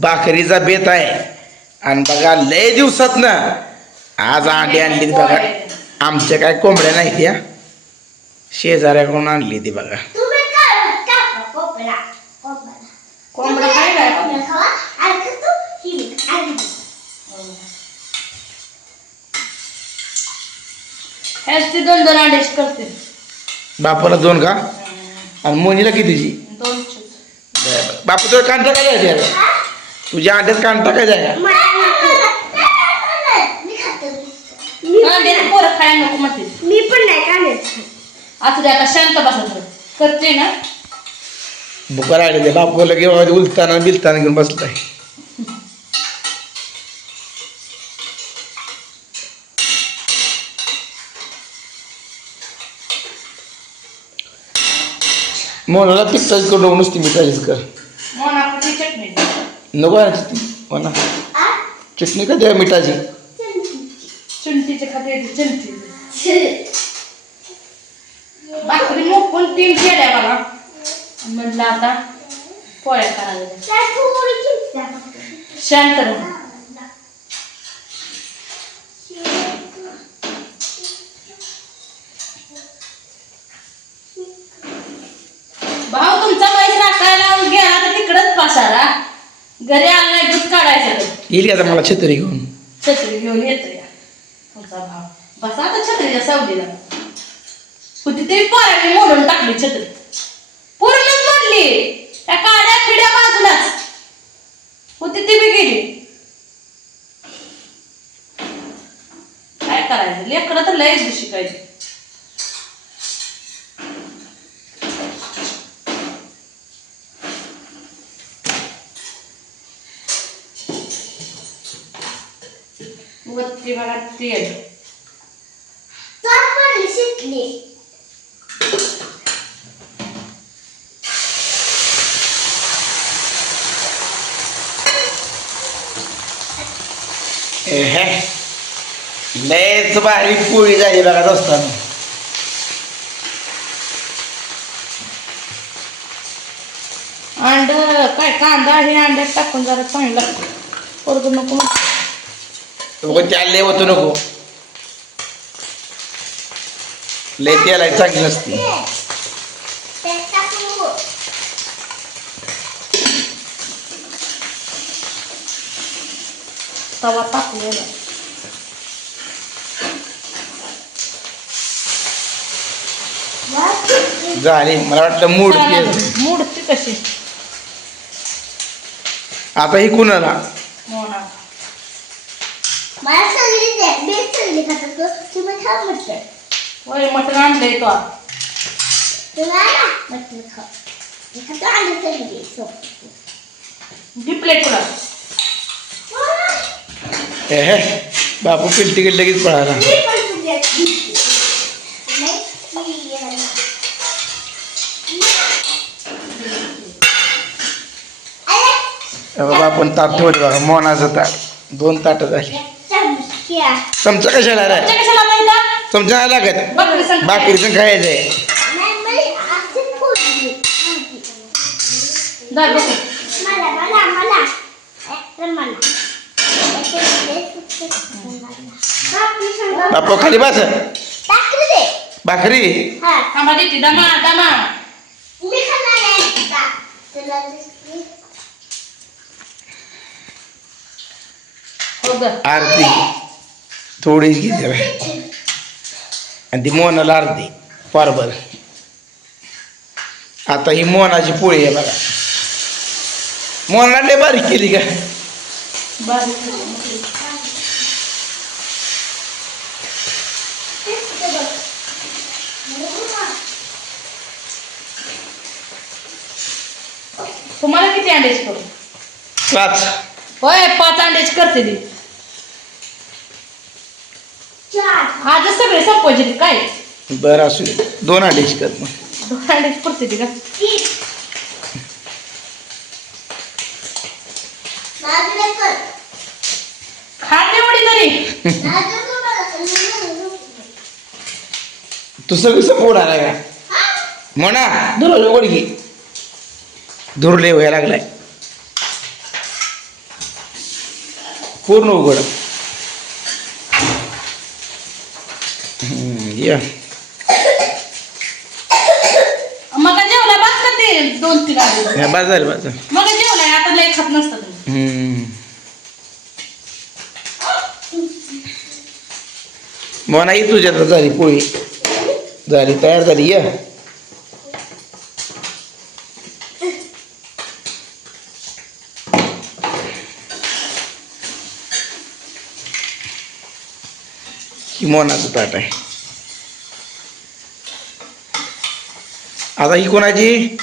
भाकरीचा बेत आहे. आणि बघा लय दिवसात ना आज अंडी आणली ती बघा. आमच्या काय कोंबड्या नाही त्या. शेजाऱ्याकडून आणली ती बघा. काय काय दोन दोन अंडेच करते. बापाला दोन का? आणि मोनीला कितीची? दोन बापू तुला कान टाकायला द्यायला तुझ्या अंड्यात कान टाकायचं आहे का? पोरं खायला नको म्हणते मी पण नाही का असं ते आता शांत बसायचं करते ना? बुका राहिले ते बापू लगे उलताना बिलताना घेऊन बसलाय. मोनाला पिक्काच करून नुसती कर. मोनाची चटणी? नको आहे. चटणी म्हणा चटणी का द्या मिठाची? खाते भाकरी तीन केल्या आणि म्हटलं आता पोळ्या करायला. शांत राहा. घरी आणलाय दूध काढायचं. येईल आता मला छत्री घेऊन? छत्री घेऊन येतो या तुमचा भाव. बसा आता छत्रीच्या सावलीला. होती तरी पोराने मोडून टाकली छत्री. पूर्णच मोडली. त्या काड्या फिड्या बाजूलाच. होती ती बी गेली. काय करायचं? लेकडं तर लयच दिवशी शिकायची वरती बघा तेल हे लयच भारी पोळी झाली बघा दोस्तांनो अंड काय कांदा हे अंड्यात टाकून जरा चांगलं परत नको बघ त्या लय होतो नको. लय त्याला चांगली नसते. तवा टाकलेला. झाली. मला वाटलं मूड केलं. मूडती कशी आता ही कुणाला? मला सगळी द्या बेस्ट सगळी खातात तुम्ही खा म्हटलं. होय मटण आणलंय तो. तुम्ही आणा म्हटलं खा मी खातो आले सगळी प्लेट तुला. हे हे बापू पिलटी लगेच पळाला. मी पण तुझ्या नाही मी येणार. अरे, हे बघा आपण ताट ठेवले बघा. मोनाचं ताट. दोन ताट झाली. चमचा कशाला रे तुमच्या कशाला नाही का? चमचा नाही लागत. संग भाकरीचं खायचंय. बापू खाली बस. भाकरी हा? हो आरती. थोडीच घेते. आणि ती मोनाला अर्धी पारभर आता ही मोनाची पोळी आहे बघा. मोना लय बारीक केली का? बारीक. तुम्हाला किती अंड्याची करू? पाच होय पाच अंड्याची करते ती. आजच सगळे संपवायचे काय? बरं असू दे. दोन अडीच कर मग. दोन अंड्याची करते ती का? खा तेवढी तरी. तू सगळं समोर आलाय का? म्हणा. धुर उघड घे धुरले व्हायला लागलाय. पूर्ण उघड हम्म, या। मग जेवला? बस का ते दोन तीन आले बस झालं बस झालं. मग जेवलाय आता लय खात नसतं तुम्ही. ही तुझ्या तर झाली पोळी. झाली तयार झाली या. ही मोनाचं ताट आहे. आता ही कोणाची?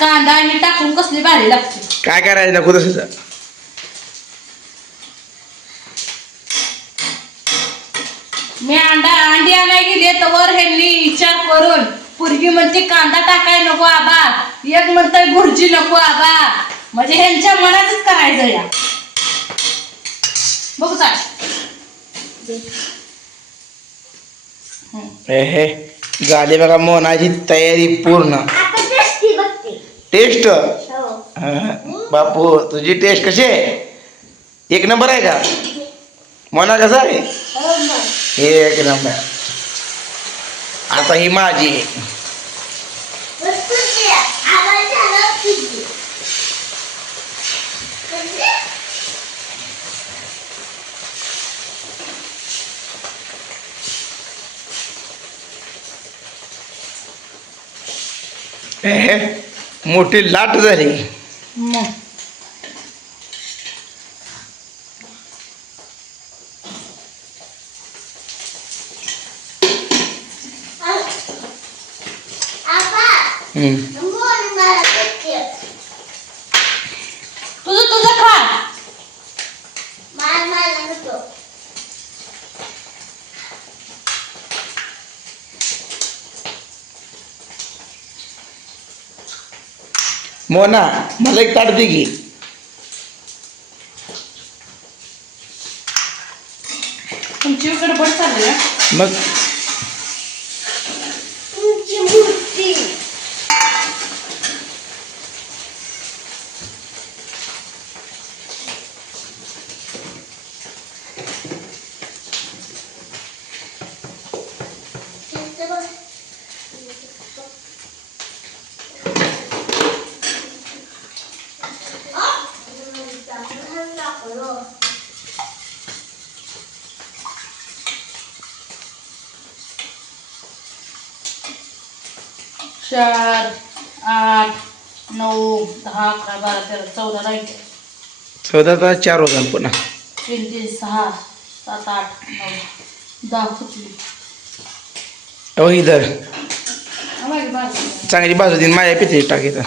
कांदा आणि टाकून कसली भारी लागते. काय करायचं नको तसंच. मी अंडा अंडी आणाय गेली तर वर ह्यांनी विचार करून. पुरगी म्हणते कांदा टाकाय नको आबा. एक म्हणतंय भुर्जी नको आबा. म्हणजे ह्यांच्या मनातच करायचं या. बघू चाल. हे हे झाली बघा मोनाची तयारी पूर्ण. आता टेस्टी हो बापू तुझी टेस्ट कशी आहे? एक नंबर आहे का? मोना कसा आहे? हो मग एक नंबर. आता ही माझी वस्तू दे आवाज झाला तुझी हे मोठी लाट झाली मग आबा हम्म. मोन मला देते तुझं तुझं खा मार मला नको मोना मला एक ताट दे की. तुमची गडबड चालली ना? मग? तुमची मूर्ती. चार आठ नऊ दहा अकरा बारा तेरा चौदा राहील चौदा तास चार होता पुन्हा. तीन तीन सहा सात आठ नऊ दहा फुटली. अहो इधर बाजू चांगली बाजू दिन माझ्या पिथे टाकायचं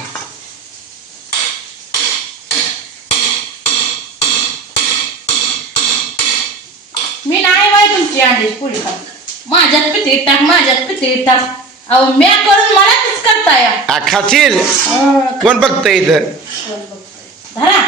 मी नाही बाई तुमची अंड्याची पोळी खात. माझ्यात पिठी टाक माझ्यात पिठी टाक. अहो म्या करून मला करताय. आ खाशील? कोण बघतं इथं? धरा.